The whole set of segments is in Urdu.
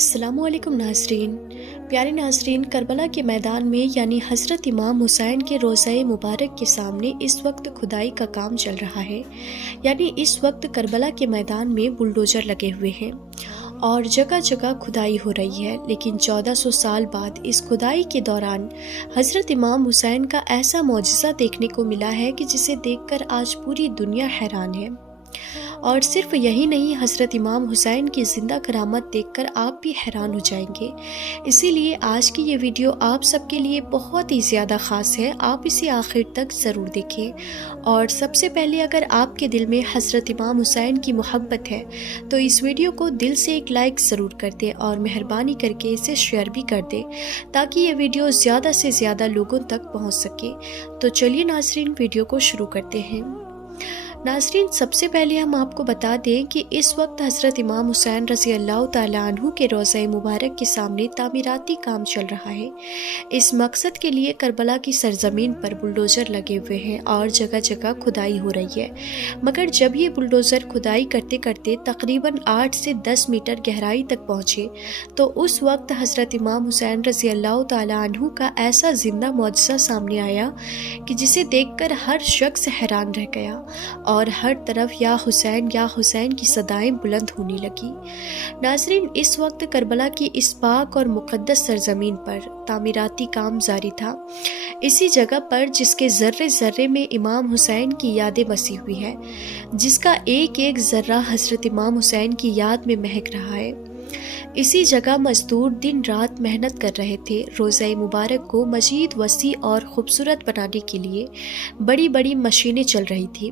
السلام علیکم ناظرین۔ پیارے ناظرین، کربلا کے میدان میں یعنی حضرت امام حسین کے روضہ مبارک کے سامنے اس وقت کھدائی کا کام چل رہا ہے۔ یعنی اس وقت کربلا کے میدان میں بلڈوزر لگے ہوئے ہیں اور جگہ جگہ کھدائی ہو رہی ہے، لیکن 1400 سال بعد اس کھدائی کے دوران حضرت امام حسین کا ایسا معجزہ دیکھنے کو ملا ہے کہ جسے دیکھ کر آج پوری دنیا حیران ہے۔ اور صرف یہی نہیں، حضرت امام حسین کی زندہ کرامت دیکھ کر آپ بھی حیران ہو جائیں گے۔ اسی لیے آج کی یہ ویڈیو آپ سب کے لیے بہت ہی زیادہ خاص ہے، آپ اسے آخر تک ضرور دیکھیں۔ اور سب سے پہلے اگر آپ کے دل میں حضرت امام حسین کی محبت ہے تو اس ویڈیو کو دل سے ایک لائک ضرور کر دیں اور مہربانی کر کے اسے شیئر بھی کر دیں تاکہ یہ ویڈیو زیادہ سے زیادہ لوگوں تک پہنچ سکے۔ تو چلیے ناظرین، ویڈیو کو شروع کرتے ہیں۔ ناظرین، سب سے پہلے ہم آپ کو بتا دیں کہ اس وقت حضرت امام حسین رضی اللہ تعالیٰ عنہ کے روضہ مبارک کے سامنے تعمیراتی کام چل رہا ہے۔ اس مقصد کے لیے کربلا کی سرزمین پر بلڈوزر لگے ہوئے ہیں اور جگہ جگہ کھدائی ہو رہی ہے، مگر جب یہ بلڈوزر کھدائی کرتے کرتے تقریباً 8 سے 10 میٹر گہرائی تک پہنچے تو اس وقت حضرت امام حسین رضی اللہ تعالیٰ عنہ کا ایسا زندہ معجزہ سامنے آیا کہ جسے دیکھ کر ہر شخص حیران رہ گیا اور ہر طرف یا حسین کی صدائیں بلند ہونے لگی۔ ناظرین، اس وقت کربلا کی اس پاک اور مقدس سرزمین پر تعمیراتی کام جاری تھا، اسی جگہ پر جس کے ذرے ذرے میں امام حسین کی یادیں بسی ہوئی ہے، جس کا ایک ایک ذرہ حضرت امام حسین کی یاد میں مہک رہا ہے۔ اسی جگہ مزدور دن رات محنت کر رہے تھے، روضہ مبارک کو مزید وسیع اور خوبصورت بنانے کے لیے بڑی بڑی مشینیں چل رہی تھی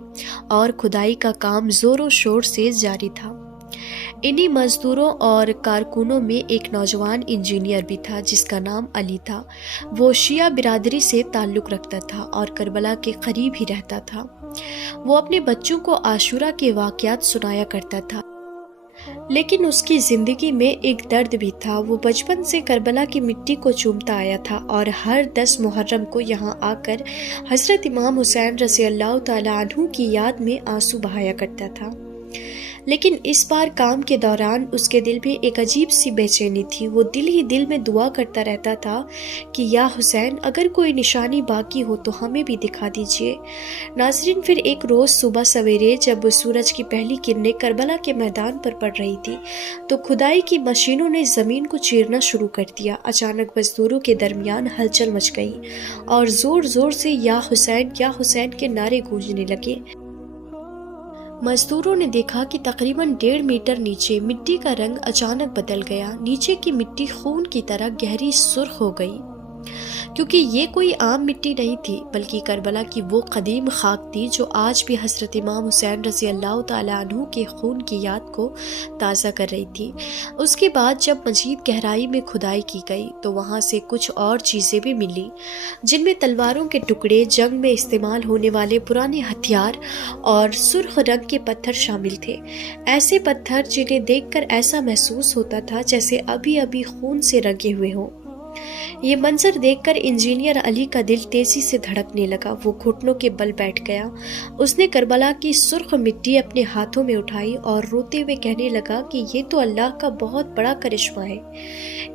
اور کھدائی کا کام زور و شور سے جاری تھا۔ انہی مزدوروں اور کارکنوں میں ایک نوجوان انجینئر بھی تھا جس کا نام علی تھا۔ وہ شیعہ برادری سے تعلق رکھتا تھا اور کربلا کے قریب ہی رہتا تھا۔ وہ اپنے بچوں کو عاشورہ کے واقعات سنایا کرتا تھا، لیکن اس کی زندگی میں ایک درد بھی تھا۔ وہ بچپن سے کربلا کی مٹی کو چومتا آیا تھا اور ہر 10 محرم کو یہاں آ کر حضرت امام حسین رضی اللہ تعالیٰ عنہ کی یاد میں آنسو بہایا کرتا تھا۔ لیکن اس بار کام کے دوران اس کے دل میں ایک عجیب سی بے چینی تھی۔ وہ دل ہی دل میں دعا کرتا رہتا تھا کہ یا حسین، اگر کوئی نشانی باقی ہو تو ہمیں بھی دکھا دیجیے۔ ناظرین، پھر ایک روز صبح سویرے جب سورج کی پہلی کرنیں کربلا کے میدان پر پڑ رہی تھی تو کھدائی کی مشینوں نے زمین کو چیرنا شروع کر دیا۔ اچانک مزدوروں کے درمیان ہلچل مچ گئی اور زور زور سے یا حسین کے نعرے گونجنے لگے۔ مزدوروں نے دیکھا کہ تقریباً 1.5 میٹر نیچے مٹی کا رنگ اچانک بدل گیا۔ نیچے کی مٹی خون کی طرح گہری سرخ ہو گئی، کیونکہ یہ کوئی عام مٹی نہیں تھی بلکہ کربلا کی وہ قدیم خاک تھی جو آج بھی حضرت امام حسین رضی اللہ تعالیٰ عنہ کے خون کی یاد کو تازہ کر رہی تھی۔ اس کے بعد جب مزید گہرائی میں کھدائی کی گئی تو وہاں سے کچھ اور چیزیں بھی ملی، جن میں تلواروں کے ٹکڑے، جنگ میں استعمال ہونے والے پرانے ہتھیار اور سرخ رنگ کے پتھر شامل تھے۔ ایسے پتھر جنہیں دیکھ کر ایسا محسوس ہوتا تھا جیسے ابھی ابھی خون سے رنگے ہوئے ہوں۔ یہ منظر دیکھ کر انجینئر علی کا دل تیزی سے دھڑکنے لگا۔ وہ گھٹنوں کے بل بیٹھ گیا۔ اس نے کربلا کی سرخ مٹی اپنے ہاتھوں میں اٹھائی اور روتے ہوئے کہنے لگا کہ یہ تو اللہ کا بہت بڑا کرشمہ ہے،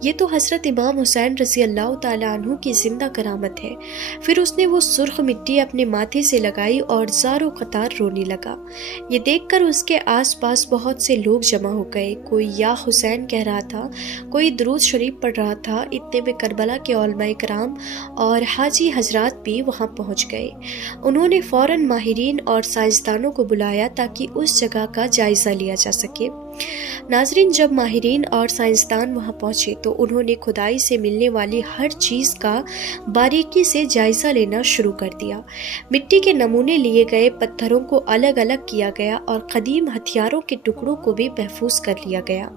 یہ تو حضرت امام حسین رضی اللہ تعالیٰ عنہ کی زندہ کرامت ہے۔ پھر اس نے وہ سرخ مٹی اپنے ماتھے سے لگائی اور زار و قطار رونے لگا۔ یہ دیکھ کر اس کے آس پاس بہت سے لوگ جمع ہو گئے، کوئی یا حسین کہہ رہا تھا، کوئی درود شریف پڑھ رہا تھا۔ اتنے میں کربلا کے علماء کرام اور حاجی حضرات بھی وہاں پہنچ گئے۔ انہوں نے فوراً ماہرین اور سائنسدانوں کو بلایا تاکہ اس جگہ کا جائزہ لیا جا سکے۔ ناظرین، جب ماہرین اور سائنسدان وہاں پہنچے تو انہوں نے کھدائی سے ملنے والی ہر چیز کا باریکی سے جائزہ لینا شروع کر دیا۔ مٹی کے نمونے لیے گئے، پتھروں کو الگ الگ کیا گیا اور قدیم ہتھیاروں کے ٹکڑوں کو بھی محفوظ کر لیا گیا۔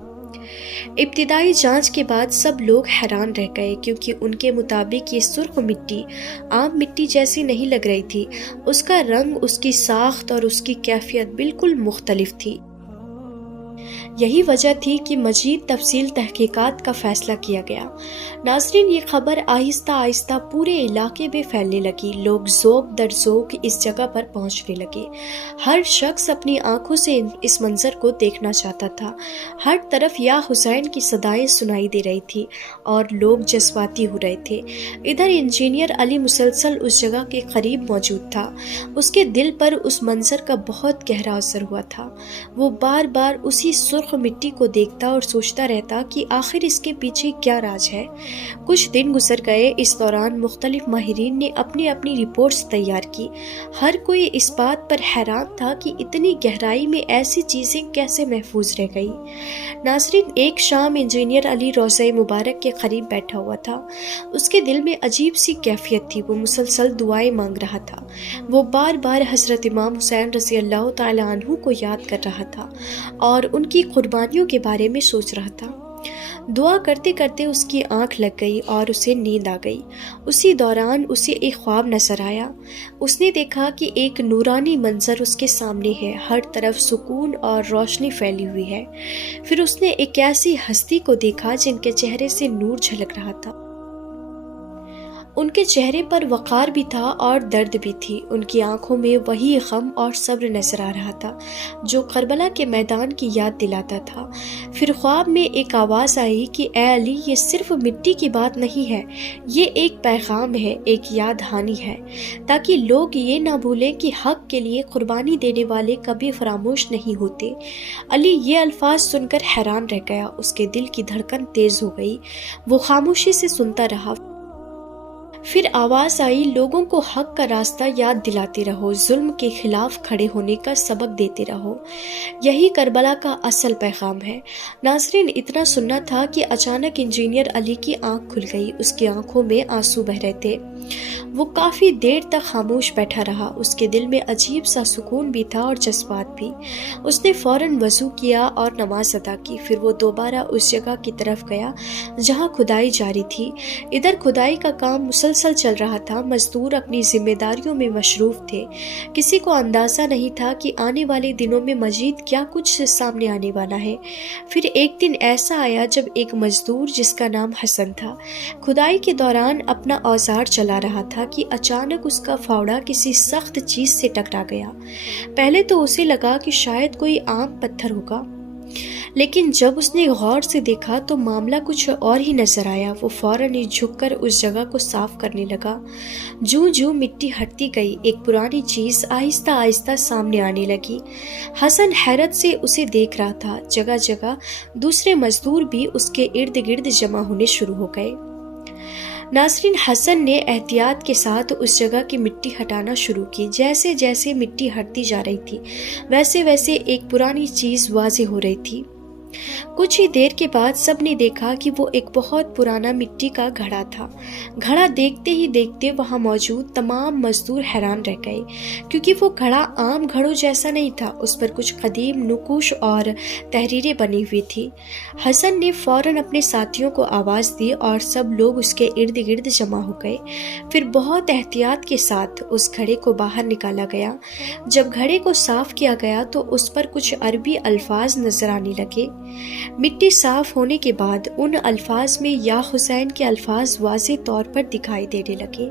ابتدائی جانچ کے بعد سب لوگ حیران رہ گئے، کیونکہ ان کے مطابق یہ سرخ مٹی عام مٹی جیسی نہیں لگ رہی تھی۔ اس کا رنگ، اس کی ساخت اور اس کی کیفیت بالکل مختلف تھی۔ یہی وجہ تھی کہ مزید تفصیل تحقیقات کا فیصلہ کیا گیا۔ ناظرین، یہ خبر آہستہ آہستہ پورے علاقے میں پھیلنے لگی۔ لوگ ذوق در ذوق اس جگہ پر پہنچنے لگے۔ ہر شخص اپنی آنکھوں سے اس منظر کو دیکھنا چاہتا تھا۔ ہر طرف یا حسین کی صدائیں سنائی دے رہی تھی اور لوگ جذباتی ہو رہے تھے۔ ادھر انجینئر علی مسلسل اس جگہ کے قریب موجود تھا۔ اس کے دل پر اس منظر کا بہت گہرا اثر ہوا تھا۔ وہ بار بار اسی سرخ مٹی کو دیکھتا اور سوچتا رہتا کہ آخر اس کے پیچھے کیا راز ہے۔ کچھ دن گزر گئے۔ اس دوران مختلف ماہرین نے اپنی اپنی رپورٹس تیار کی۔ ہر کوئی اس بات پر حیران تھا کہ اتنی گہرائی میں ایسی چیزیں کیسے محفوظ رہ گئی۔ ناظرین، ایک شام انجینئر علی روضہ مبارک کے قریب بیٹھا ہوا تھا۔ اس کے دل میں عجیب سی کیفیت تھی۔ وہ مسلسل دعائیں مانگ رہا تھا۔ وہ بار بار حضرت امام حسین رضی اللہ تعالی عنہ کو یاد کر رہا تھا اور ان کی قربانیوں کے بارے میں سوچ رہا تھا۔ دعا کرتے کرتے اس کی آنکھ لگ گئی اور اسے نیند آ گئی۔ اسی دوران اسے ایک خواب نظر آیا۔ اس نے دیکھا کہ ایک نورانی منظر اس کے سامنے ہے۔ ہر طرف سکون اور روشنی پھیلی ہوئی ہے۔ پھر اس نے ایک ایسی ہستی کو دیکھا جن کے چہرے سے نور جھلک رہا تھا۔ ان کے چہرے پر وقار بھی تھا اور درد بھی تھی۔ ان کی آنکھوں میں وہی غم اور صبر نظر آ رہا تھا جو کربلا کے میدان کی یاد دلاتا تھا۔ پھر خواب میں ایک آواز آئی کہ اے علی، یہ صرف مٹی کی بات نہیں ہے، یہ ایک پیغام ہے، ایک یاد دہانی ہے، تاکہ لوگ یہ نہ بھولیں کہ حق کے لیے قربانی دینے والے کبھی فراموش نہیں ہوتے۔ علی یہ الفاظ سن کر حیران رہ گیا۔ اس کے دل کی دھڑکن تیز ہو گئی۔ وہ خاموشی سے سنتا رہا۔ پھر آواز آئی، لوگوں کو حق کا راستہ یاد دلاتے رہو، ظلم کے خلاف کھڑے ہونے کا سبق دیتے رہو۔ یہی کربلا کا اصل پیغام ہے۔ ناظرین، اتنا سننا تھا کہ اچانک انجینئر علی کی آنکھ کھل گئی۔ اس کی آنکھوں میں آنسو بہہ رہے تھے۔ وہ کافی دیر تک خاموش بیٹھا رہا۔ اس کے دل میں عجیب سا سکون بھی تھا اور جذبات بھی۔ اس نے فوراً وضو کیا اور نماز ادا کی۔ پھر وہ دوبارہ اس جگہ کی طرف گیا جہاں کھدائی جاری تھی۔ ادھر کھدائی کا کام مسلسل چل رہا تھا۔ مزدور اپنی ذمہ داریوں میں مصروف تھے۔ کسی کو اندازہ نہیں تھا کہ آنے والے دنوں میں مزید کیا کچھ سامنے آنے والا ہے۔ پھر ایک دن ایسا آیا جب ایک مزدور جس کا نام حسن تھا، کھدائی کے دوران اپنا اوزار چلا رہا تھا کہ اچانک اس کا فاوڑا کسی سخت چیز سے ٹکرا گیا۔ پہلے تو اسے لگا کہ شاید کوئی عام پتھر ہوگا، لیکن جب اس نے غور سے دیکھا تو معاملہ کچھ اور ہی نظر آیا۔ وہ فوراً ہی جھک کر اس جگہ کو صاف کرنے لگا۔ جوں جوں مٹی ہٹتی گئی، ایک پرانی چیز آہستہ آہستہ سامنے آنے لگی۔ حسن حیرت سے اسے دیکھ رہا تھا۔ جگہ جگہ دوسرے مزدور بھی اس کے ارد گرد جمع ہونے شروع ہو گئے۔ ناظرین، حسن نے احتیاط کے ساتھ اس جگہ کی مٹی ہٹانا شروع کی۔ جیسے جیسے مٹی ہٹتی جا رہی تھی ویسے ویسے ایک پرانی چیز واضح ہو رہی تھی۔ کچھ ہی دیر کے بعد سب نے دیکھا کہ وہ ایک بہت پرانا مٹی کا گھڑا تھا۔ گھڑا دیکھتے ہی دیکھتے وہاں موجود تمام مزدور حیران رہ گئے، کیونکہ وہ گھڑا عام گھڑوں جیسا نہیں تھا۔ اس پر کچھ قدیم نقوش اور تحریریں بنی ہوئی تھی۔ حسن نے فوراً اپنے ساتھیوں کو آواز دی اور سب لوگ اس کے ارد گرد جمع ہو گئے۔ پھر بہت احتیاط کے ساتھ اس گھڑے کو باہر نکالا گیا۔ جب گھڑے کو صاف کیا گیا تو اس پر کچھ عربی الفاظ نظر آنے لگے۔ مٹی صاف ہونے کے بعد ان الفاظ میں یا حسین کے الفاظ واضح طور پر دکھائی دینے لگے۔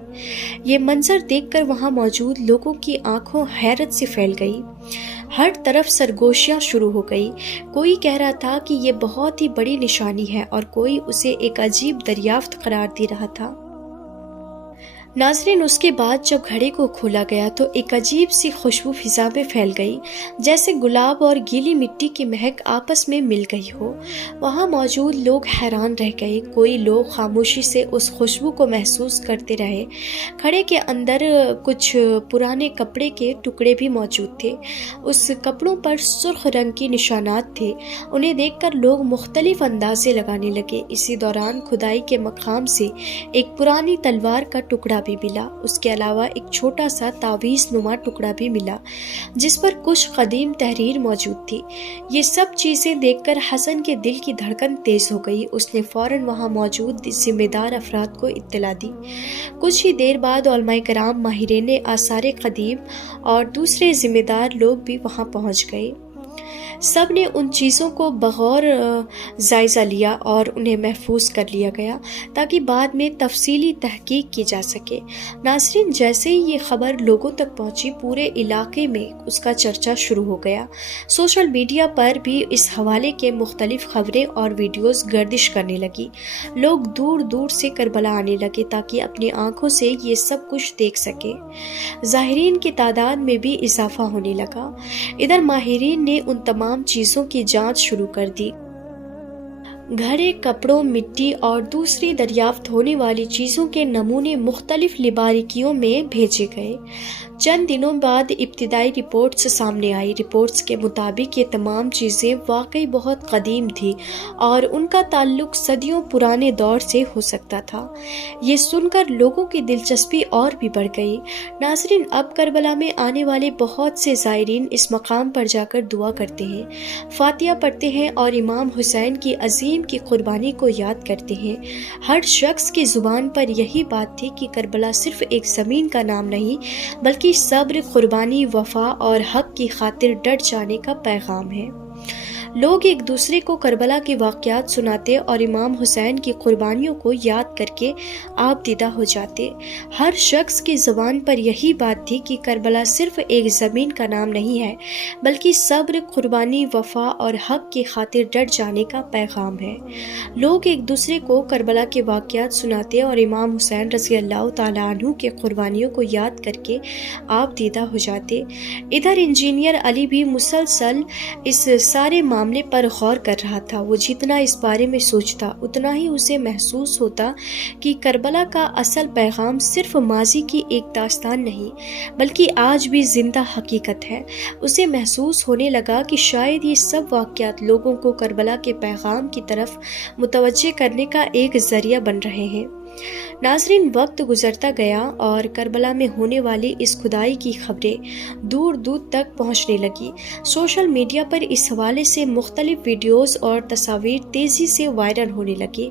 یہ منظر دیکھ کر وہاں موجود لوگوں کی آنکھوں حیرت سے پھیل گئی۔ ہر طرف سرگوشیاں شروع ہو گئی۔ کوئی کہہ رہا تھا کہ یہ بہت ہی بڑی نشانی ہے اور کوئی اسے ایک عجیب دریافت قرار دے رہا تھا۔ ناظرین، اس کے بعد جب گھڑے کو کھولا گیا تو ایک عجیب سی خوشبو فضا میں پھیل گئی، جیسے گلاب اور گیلی مٹی کی مہک آپس میں مل گئی ہو۔ وہاں موجود لوگ حیران رہ گئے۔ کوئی لوگ خاموشی سے اس خوشبو کو محسوس کرتے رہے۔ گھڑے کے اندر کچھ پرانے کپڑے کے ٹکڑے بھی موجود تھے۔ اس کپڑوں پر سرخ رنگ کی نشانات تھے۔ انہیں دیکھ کر لوگ مختلف اندازے لگانے لگے۔ اسی دوران کھدائی کے مقام سے ایک پرانی تلوار کا ٹکڑا بھی ملا۔ اس کے علاوہ ایک چھوٹا سا تعویذ نما ٹکڑا بھی ملا جس پر کچھ قدیم تحریر موجود تھی۔ یہ سب چیزیں دیکھ کر حسن کے دل کی دھڑکن تیز ہو گئی۔ اس نے فوراً وہاں موجود ذمہ دار افراد کو اطلاع دی۔ کچھ ہی دیر بعد علماء کرام، ماہرین آثار قدیم اور دوسرے ذمہ دار لوگ بھی وہاں پہنچ گئے۔ سب نے ان چیزوں کو بغور جائزہ لیا اور انہیں محفوظ کر لیا گیا تاکہ بعد میں تفصیلی تحقیق کی جا سکے۔ ناظرین، جیسے ہی یہ خبر لوگوں تک پہنچی، پورے علاقے میں اس کا چرچا شروع ہو گیا۔ سوشل میڈیا پر بھی اس حوالے کے مختلف خبریں اور ویڈیوز گردش کرنے لگی۔ لوگ دور دور سے کربلا آنے لگے تاکہ اپنی آنکھوں سے یہ سب کچھ دیکھ سکے۔ زائرین کی تعداد میں بھی اضافہ ہونے لگا۔ ادھر ماہرین نے ان تمام چیزوں کی جانچ شروع کر دی۔ گھڑے، کپڑوں، مٹی اور دوسری دریافت ہونے والی چیزوں کے نمونے مختلف لیبارٹریوں میں بھیجے گئے۔ چند دنوں بعد ابتدائی رپورٹس سامنے آئی۔ رپورٹس کے مطابق یہ تمام چیزیں واقعی بہت قدیم تھیں اور ان کا تعلق صدیوں پرانے دور سے ہو سکتا تھا۔ یہ سن کر لوگوں کی دلچسپی اور بھی بڑھ گئی۔ ناظرین، اب کربلا میں آنے والے بہت سے زائرین اس مقام پر جا کر دعا کرتے ہیں، فاتحہ پڑھتے ہیں اور امام حسین کی عظیم کی قربانی کو یاد کرتے ہیں۔ ہر شخص کی زبان پر یہی بات تھی کہ کربلا صرف ایک زمین کا نام نہیں بلکہ صبر، قربانی، وفا اور حق کی خاطر ڈٹ جانے کا پیغام ہے۔ لوگ ایک دوسرے کو کربلا کے واقعات سناتے اور امام حسین کی قربانیوں کو یاد کر کے آپ دیدہ ہو جاتے۔ ہر شخص کی زبان پر یہی بات تھی کہ کربلا صرف ایک زمین کا نام نہیں ہے بلکہ صبر، قربانی، وفا اور حق کی خاطر ڈٹ جانے کا پیغام ہے۔ لوگ ایک دوسرے کو کربلا کے واقعات سناتے اور امام حسین رضی اللہ تعالیٰ عنہ کے قربانیوں کو یاد کر کے آپ دیدہ ہو جاتے۔ ادھر انجینئر علی بھی مسلسل اس سارے معاملے پر غور کر رہا تھا۔ وہ جتنا اس بارے میں سوچتا اتنا ہی اسے محسوس ہوتا کہ کربلا کا اصل پیغام صرف ماضی کی ایک داستان نہیں بلکہ آج بھی زندہ حقیقت ہے۔ اسے محسوس ہونے لگا کہ شاید یہ سب واقعات لوگوں کو کربلا کے پیغام کی طرف متوجہ کرنے کا ایک ذریعہ بن رہے ہیں۔ ناظرین، وقت گزرتا گیا اور کربلا میں ہونے والی اس کھدائی کی خبریں دور دور تک پہنچنے لگی۔ سوشل میڈیا پر اس حوالے سے مختلف ویڈیوز اور تصاویر تیزی سے وائرل ہونے لگے۔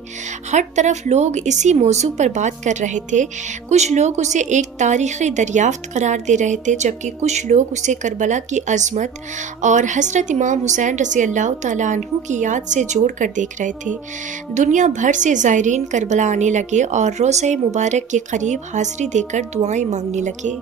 ہر طرف لوگ اسی موضوع پر بات کر رہے تھے۔ کچھ لوگ اسے ایک تاریخی دریافت قرار دے رہے تھے جبکہ کچھ لوگ اسے کربلا کی عظمت اور حضرت امام حسین رضی اللہ تعالیٰ عنہ کی یاد سے جوڑ کر دیکھ رہے تھے۔ دنیا بھر سے زائرین کربلا آنے لگے اور روضہ مبارک کے قریب حاضری دے کر دعائیں مانگنے لگے۔